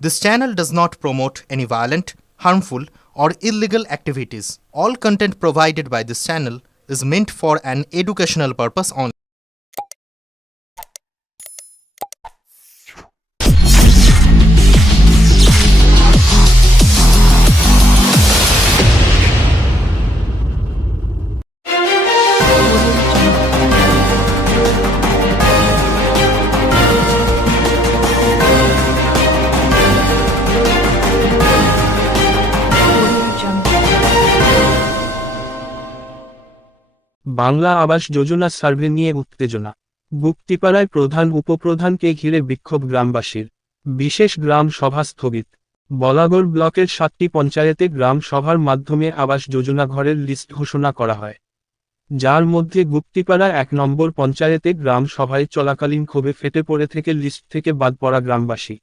This channel does not promote any violent, harmful, or illegal activities. All content provided by this channel is meant for an educational purpose only. Bangla Awas Yojana survey নিয়ে উত্তেজনা। গুপ্তিপাড়ায় প্রধান উপপ্রধানকে ঘিরে বিক্ষোভ গ্রামবাসীর। বিশেষ গ্রাম সভা স্থগিত। বলাগড় ব্লকের 7টি পঞ্চায়েতে গ্রাম সভার মাধ্যমে আবাস যোজনা ঘরের লিস্ট ঘোষণা করা হয়, যার মধ্যে গুপ্তিপাড়া 1 নম্বর পঞ্চায়েতে গ্রাম সভায় চলাকালীন ক্ষোভে ফেটে পড়ে থেকে লিস্ট থেকে বাদ পড়া গ্রামবাসী।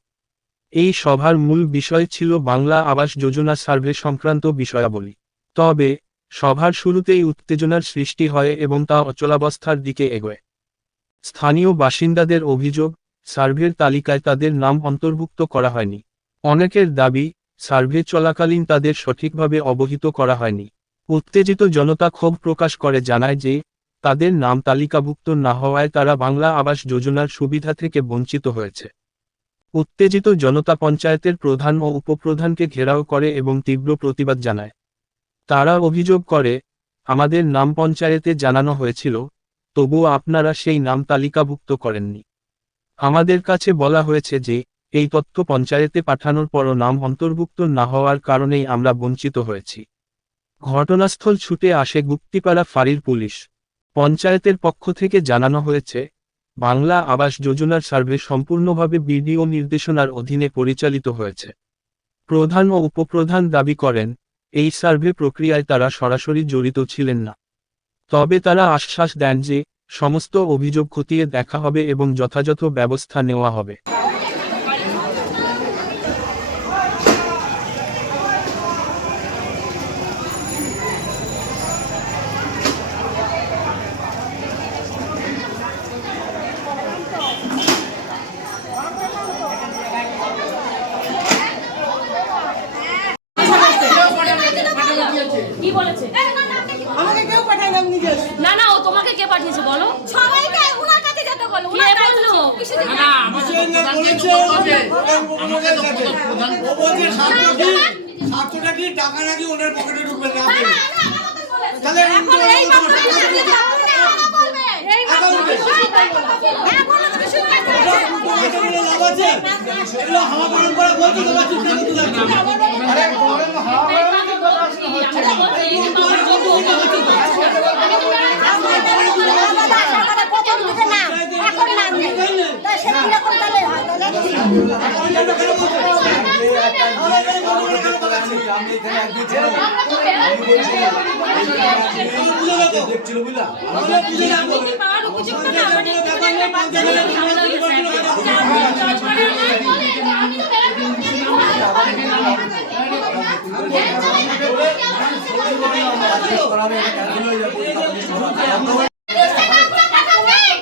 এই সভার মূল বিষয় ছিল বাংলা আবাস যোজনা সার্ভে সংক্রান্ত বিষয়াবলী। তবে সভার শুরুতেই উত্তেজনার সৃষ্টি হয় এবং তা অচলাবস্থার দিকে এগোয়। স্থানীয় বাসিন্দাদের অভিযোগ, সার্ভের তালিকায় তাদের নাম অন্তর্ভুক্ত করা হয়নি। অনেকের দাবি, সার্ভে চলাকালীন তাদের সঠিকভাবে অবহিত করা হয়নি। উত্তেজিত জনতা ক্ষোভ প্রকাশ করে জানায় যে, তাদের নাম তালিকাভুক্ত না হওয়ায় তারা বাংলা আবাস যোজনার সুবিধা থেকে বঞ্চিত হয়েছে। উত্তেজিত জনতা পঞ্চায়েতের প্রধান ও উপপ্রধানকে ঘেরাও করে এবং তীব্র প্রতিবাদ জানায়। তারা অভিযোগ করে, আমাদের নাম পঞ্চায়েতে জানানো হয়েছিল, তবুও আপনারা সেই নাম তালিকাভুক্ত করেননি। আমাদের কাছে বলা হয়েছে যে, এই তথ্য পঞ্চায়েতে পাঠানোর পরও নাম অন্তর্ভুক্ত না হওয়ার কারণেই আমরা বঞ্চিত হয়েছি। ঘটনাস্থল ছুটে আসে গুপ্তিপাড়া ফাঁড়ির পুলিশ। পঞ্চায়েতের পক্ষ থেকে জানানো হয়েছে, বাংলা আবাস যোজনার সার্ভে সম্পূর্ণভাবে বিডিও নির্দেশনার অধীনে পরিচালিত হয়েছে। প্রধান ও উপপ্রধান দাবি করেন, এই সার্ভে প্রক্রিয়ায় তারা সরাসরি জড়িত ছিলেন না। তবে তারা আশ্বাস দেন যে, সমস্ত অভিযোগ খতিয়ে দেখা হবে এবং যথাযথ ব্যবস্থা নেওয়া হবে। কি বলেছে? আমাকে কেউ পাঠায় না, নিজে না না, ও তোমাকে কে পাঠিয়েছে বলো? সবাইকে ওনার কাছে যেতে বলো। কে বললো? না আমাকে তো প্রধান বলছে ছাত্রটা কি টাকা নাকি ওনার পকেটে ঢুকবে না। তাহলে এখন এই মামলাটা যেতে হবে না, ওরা বলবে। এই মামলাটা হ্যাঁ বলো তো কিছু না করে। লাভ আছে এগুলো হাওয়া গরম করে বলতে তো চুপ না করতে থাকবে। আরে দেখছিল বুঝলা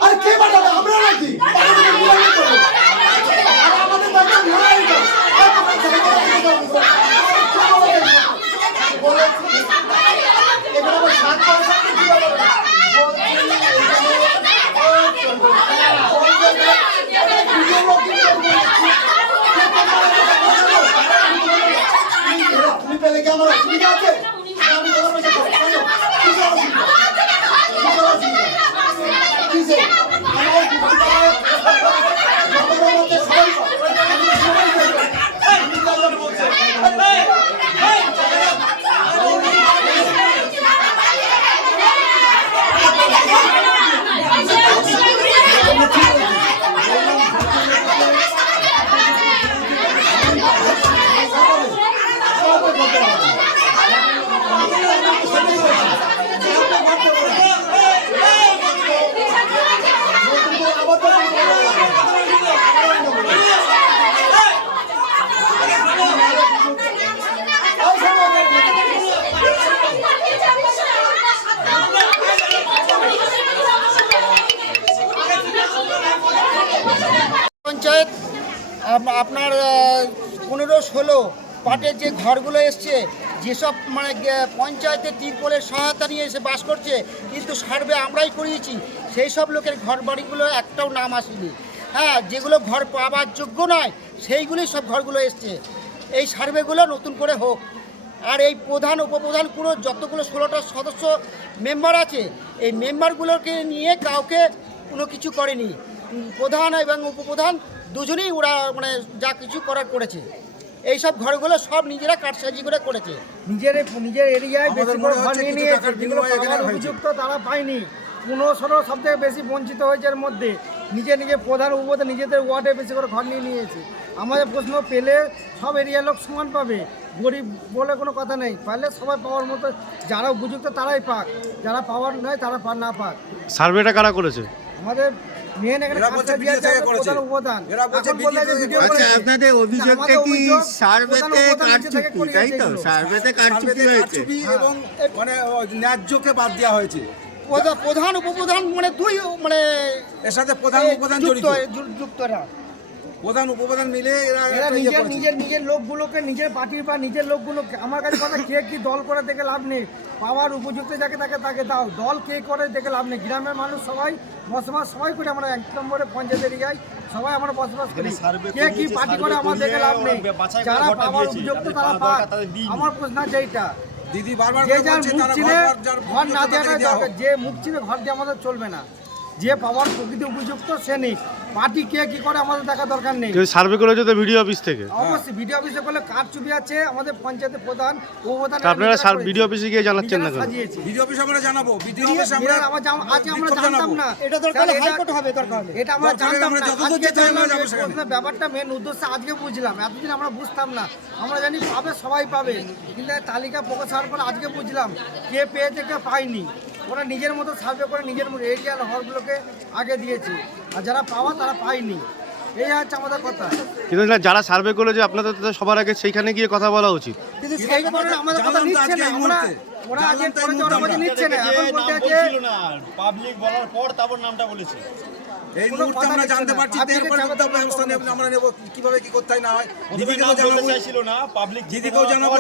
আরে কে পাঠাবে আমরা নাকি আমাদের বাচ্চা নাই এখানে আবার 7% কি বলে তুমি পেলে কি আমার অসুবিধা আছে? আমি তোমার পয়সা খাবো পঞ্চায়েত আপনার 16 পাটের যে ঘরগুলো এসছে, যেসব মানে পঞ্চায়েতের তিরপলের সহায়তা নিয়ে এসে বাস করছে, কিন্তু সার্ভে আমরাই করিয়েছি, সেই সব লোকের ঘর বাড়িগুলো একটাও নাম আসেনি। হ্যাঁ, যেগুলো ঘর পাওয়ার যোগ্য নয় সেইগুলোই সব ঘরগুলো এসছে। এই সার্ভেগুলো নতুন করে হোক। আর এই প্রধান উপপ্রধান পুরো যতগুলো 16টা সদস্য মেম্বার আছে, এই মেম্বারগুলোকে নিয়ে কাউকে কোনো কিছু করেনি। প্রধান এবং উপপ্রধান দুজনেই ওরা মানে যা কিছু করার করেছে। এই সব ঘরগুলো সব নিজেরা কারসাজি করে করেছে। নিজের এরিয়ায় বেশি করে ঘর নিয়ে নিয়েছে, যেগুলো পাওয়ার উপযুক্ত তারা পায়নি। 15-16 সব থেকে বেশি বঞ্চিত হয়েছে। এর মধ্যে নিজে প্রধান উপপ্রধান নিজেদের ওয়ার্ডে বেশি করে ঘর নিয়ে নিয়েছে। আমাদের প্রশ্ন, পেলে সব এরিয়ার লোক সমান পাবে, গরিব বলে কোনো কথা নেই। পারলে সবাই পাওয়ার মতো, যারা উপযুক্ত তারাই পাক, যারা পাওয়ার নয় তারা না পাক। সার্ভেটা কারা করেছে? আমাদের মেন এখানে প্রধান উপপ্রধান। আচ্ছা, আপনাদের অভিযোগটা কি সার্ভেতে কারচুপি, তাই তো? সার্ভেতে কারচুপি হয়েছে এবং মানে ন্যায্যকে বাদ দেওয়া হয়েছে। প্রধান উপপ্রধান মানে দুই মানে এর সাথে প্রধান উপপ্রধান জড়িত, যুক্তরা প্রধান উপপ্রধান মিলে এরা নিজের লোকগুলোকে, নিজের পার্টির বা নিজের লোকগুলোকে, আমার কাছে কথা, কে কি দল করে দেখে লাভ নেই। পাওয়ার উপযুক্ত যাকে তাকে দাও। দল কে করে দেখে লাভ নেই। গ্রামের মানুষ সবাই বসবাস সবাই করে, আমরা 1 নম্বরে পঞ্চায়েত এরিয়ায় সবাই আমরা বসবাস করি। কে কি পার্টি করে আমার দেখে লাভ নেই। যারা পাওয়ার উপযুক্ত তারা পাক। আমার প্রশ্ন আছে এইটা, দিদি বারবার যে যার বলছে মুখ তারা চিনে ঘর না তাদেরকে দেওয়া দেওয়া হোক। দরকার। যে মুখ চিনে ঘর দিয়ে আমাদের চলবে না। যে পাওয়ার প্রকৃতি উপযুক্ত সে নেই। পার্টি কে কি করে আমাদের দেখা দরকার নেই। সার্ভে করেছে তো ভিডিও অফিস থেকে? অবশ্যই ভিডিও অফিসে করলে কার চুপি আছে, আমাদের পঞ্চায়েতের প্রধান উপপ্রধান। আপনারা ভিডিও অফিসে গিয়ে জানাচ্ছেন না কেন? ভিডিও অফিস আমরা জানাবো, ভিডিও অফিসে আমরা আজকে আমরা জানতাম না। এটা দরকার হাইকোর্ট হবে, দরকার হবে। এটা আমরা জানতাম না। আজকে জানলাম যাবো সেখানে। প্রশ্নের ব্যাপারটা মেন উদ্দেশ্য আজকে বুঝলাম। এতদিন আমরা বুঝতাম না। আমরা জানি পাবে, সবাই পাবে, কিন্তু এই তালিকা প্রকাশ হওয়ার পর আজকে বুঝলাম কে পেয়েছে কে পায়নি। ওরা নিজের মতো সার্ভে করে নিজের মতো এরিয়ার হলগুলোকে আগে দিয়েছে, আর যারা পাওয়া তারা পায়নি। এই হচ্ছে আমাদের কথা। কিন্তু যারা সার্ভে করেছে আপনাদের তো সবার আগে সেইখানে গিয়ে কথা বলা উচিত। কিন্তু সেই কারণে আমাদের কথা নিচ্ছে না। ওরা আগে করেছে, ওরা আমাদের নিচ্ছে না। এখন বলতে আছে পাবলিক বলার পর তারপর নামটা বলেছে। এই মুহূর্তে আমরা জানতে পারছি, এরপরে ব্যবস্থা নেব, আমরা নেব কিভাবে কি করতে হয় না হয়। দিদিকেও জানাবো, চাইছিল না পাবলিক, দিদিকেও জানাবো,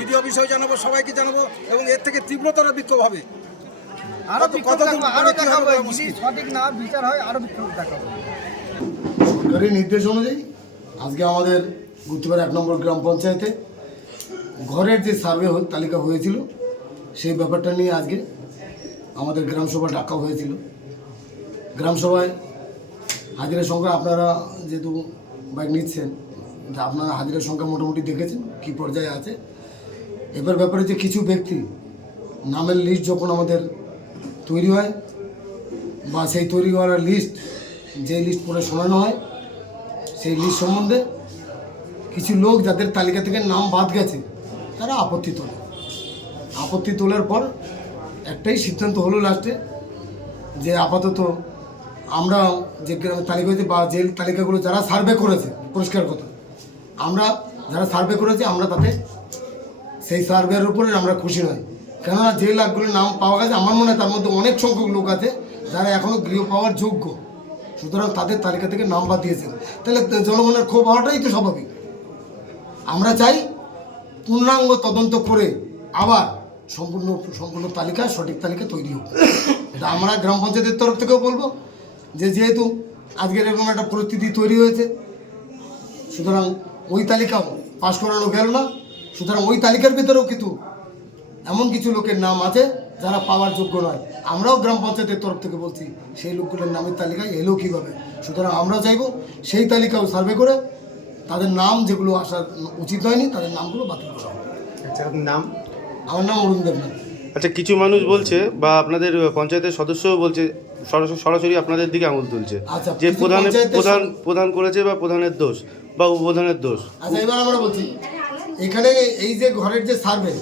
ভিডিও অফিসেও জানাবো, সবাইকে জানাবো, এবং এর থেকে তীব্রতর বিক্ষোভ হবে। আরো বিক্ষোভ দেখাবো, আরো দেখাবো। যদি সঠিক না বিচার হয় আরো বিক্ষোভ দেখাবো। সরকারি নির্দেশ অনুযায়ী আজকে আমাদের গুপ্তিপাড়া 1 নম্বর গ্রাম পঞ্চায়েতে ঘরের যে সার্ভে তালিকা হয়েছিল সেই ব্যাপারটা নিয়ে আজকে আমাদের গ্রামসভা ডাকা হয়েছিল। গ্রামসভায় হাজিরার সংখ্যা, আপনারা যেহেতু বাইক নিচ্ছেন, আপনারা হাজিরার সংখ্যা মোটামুটি দেখেছেন কী পর্যায়ে আছে। এবার ব্যাপারে যে কিছু ব্যক্তি নামের লিস্ট যখন আমাদের তৈরি হয়, বা সেই তৈরি করার লিস্ট, যে লিস্ট পরে শোনানো হয়, সেই লিস্ট সম্বন্ধে কিছু লোক যাদের তালিকা থেকে নাম বাদ গেছে তারা আপত্তি তোলে। আপত্তি তোলার পর একটাই সিদ্ধান্ত হলো লাস্টে, যে আপাতত আমরা যে গ্রামের তালিকা হয়েছে বা যে তালিকাগুলো যারা সার্ভে করেছে, পরিষ্কার কথা, আমরা যারা সার্ভে করেছে আমরা তাতে সেই সার্ভের উপরে আমরা খুশি নই। কেননা যে লাখগুলোর নাম পাওয়া গেছে, আমার মনে হয় তার মধ্যে অনেক সংখ্যক লোক আছে যারা এখনও গৃহ পাওয়ার যোগ্য, সুতরাং তাদের তালিকা থেকে নাম বাদ দিয়েছেন। তাহলে জনগণের ক্ষোভ হওয়াটাই তো স্বাভাবিক। আমরা চাই পূর্ণাঙ্গ তদন্ত করে আবার সম্পূর্ণ তালিকা, সঠিক তালিকা তৈরি হোক। এটা আমরা গ্রাম পঞ্চায়েতের তরফ থেকেও বলবো যে যেহেতু আজকের এরকম একটা পরিস্থিতি তৈরি হয়েছে, সুতরাং ওই তালিকাও পাশ করানো গেল না। সুতরাং ওই তালিকার ভিতরেও কিন্তু এমন কিছু লোকের নাম আছে যারা পাওয়ার যোগ্য নয়। আমরাও গ্রাম পঞ্চায়েতের তরফ থেকে বলছি সেই লোকগুলোর নামের তালিকায় এলো কীভাবে। সুতরাং আমরা চাইব সেই তালিকাও সার্ভে করে তাদের নাম যেগুলো আসা উচিত হয়নি তাদের নামগুলো বাতিল করা হবে। নাম? আমার নাম অরুণ দেবনাথ। আচ্ছা, কিছু মানুষ বলছে বা আপনাদের পঞ্চায়েতের সদস্যও বলছে, সরাসরি আপনাদের দিকে আঙুল তুলছে যে প্রধান করেছে বা প্রধানের দোষ বা উপপ্রধানের দোষ। আচ্ছা, এবার আমরা বলছি এখানে এই যে ঘরের যে সার্ভে,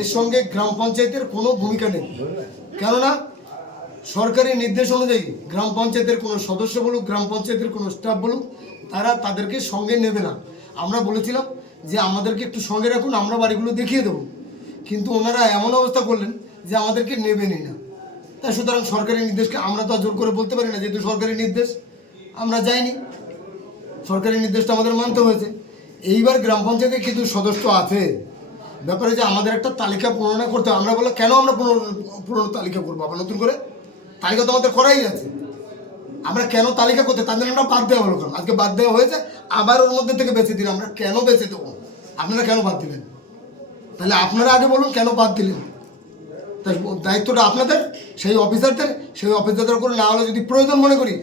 এর সঙ্গে গ্রাম পঞ্চায়েতের কোনো ভূমিকা নেই। কেননা সরকারি নির্দেশ অনুযায়ী গ্রাম পঞ্চায়েতের কোনো সদস্য বলুক, গ্রাম পঞ্চায়েতের কোনো স্টাফ বলুক, তারা তাদেরকে সঙ্গে নেবে না। আমরা বলেছিলাম যে আমাদেরকে একটু সঙ্গে রাখুন, আমরা বাড়িগুলো দেখিয়ে দেবো, কিন্তু ওনারা এমন অবস্থা করলেন যে আমাদেরকে নেবেনই না। তাই সুতরাং সরকারি নির্দেশকে আমরা তো জোর করে বলতে পারি না, যেহেতু সরকারি নির্দেশ আমরা যাইনি, সরকারি নির্দেশটা আমাদের মানতে হয়েছে। এইবার গ্রাম পঞ্চায়েতে কিন্তু সদস্য আছে, ব্যাপারে যে আমাদের একটা তালিকা প্রণয়ন করতে হবে। আমরা বললো কেন আমরা পুরনো তালিকা করবো, আবার নতুন করে তালিকা তো আমাদের করাই আছে, আমরা কেন তালিকা করতে, তাদের আমরা বাদ দেওয়া হলো কেন? আজকে বাদ দেওয়া হয়েছে, আবার ওর মধ্যে থেকে বেছে দিন, আমরা কেন বেছে দেবো? আপনারা কেন বাদ দিলেন? তাহলে আপনারা আগে বলুন কেন বাদ দিলেন। তাই দায়িত্বটা আপনাদের, সেই অফিসারদের করে না হলে যদি প্রয়োজন মনে করি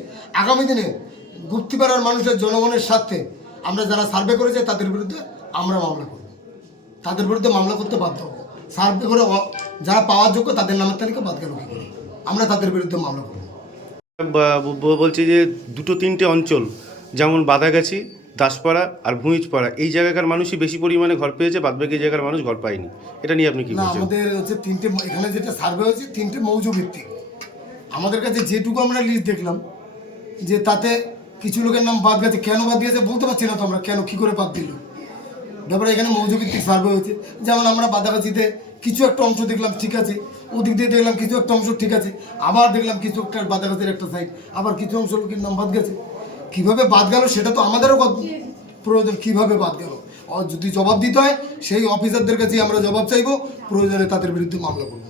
আগামী দিনে গুপ্তিপাড়ার মানুষের জনগণের স্বার্থে আমরা যারা সার্ভে করেছে তাদের বিরুদ্ধে আমরা মামলা করব, তাদের বিরুদ্ধে মামলা করতে বাধ্য হবো। সার্ভে করে যারা পাওয়ার যোগ্য তাদের নামের তালিকা বাদ গেল কী করে, আমরা তাদের বিরুদ্ধে মামলা করব। বলছি যে 2-3টে অঞ্চল যেমন বাদাগাছি, দাসপাড়া আর ভুঁইচপাড়া, এই জায়গাকার মানুষই বেশি পরিমাণে ঘর পেয়েছে, বাদবাকি জায়গার মানুষ ঘর পায়নি। এটা নিয়ে আপনি কি না, বলছেন? আমাদের হচ্ছে 3টে, এখানে যেটা সার্ভে হয়েছে 3টে মৌজা ভিত্তিক। আমাদের কাছে যেটুকু আমরা লিস্ট দেখলাম যে তাতে কিছু লোকের নাম বাদ গেছে, কেন বাদ গেছে বলতে পারছি না তো আমরা, কেন কী করে বাদ দিল। ব্যাপারে এখানে মৌজা ভিত্তিক সার্ভে হয়েছে, যেমন আমরা বাদাগাছিতে কিছু একটা অংশ দেখলাম ঠিক আছে, ওদিক দিয়ে দেখলাম কিছু একটা অংশ ঠিক আছে, আবার দেখলাম কিছু একটা বাদাগাছির একটা সাইড আবার কিছু অংশ লোকের নাম বাদ গেছে। কীভাবে বাদ গেল সেটা তো আমাদেরও প্রয়োজন, কীভাবে বাদ গেল যদি জবাব দিতে হয় সেই অফিসারদের কাছে আমরা জবাব চাইবো, প্রয়োজনে তাদের বিরুদ্ধে মামলা করবো।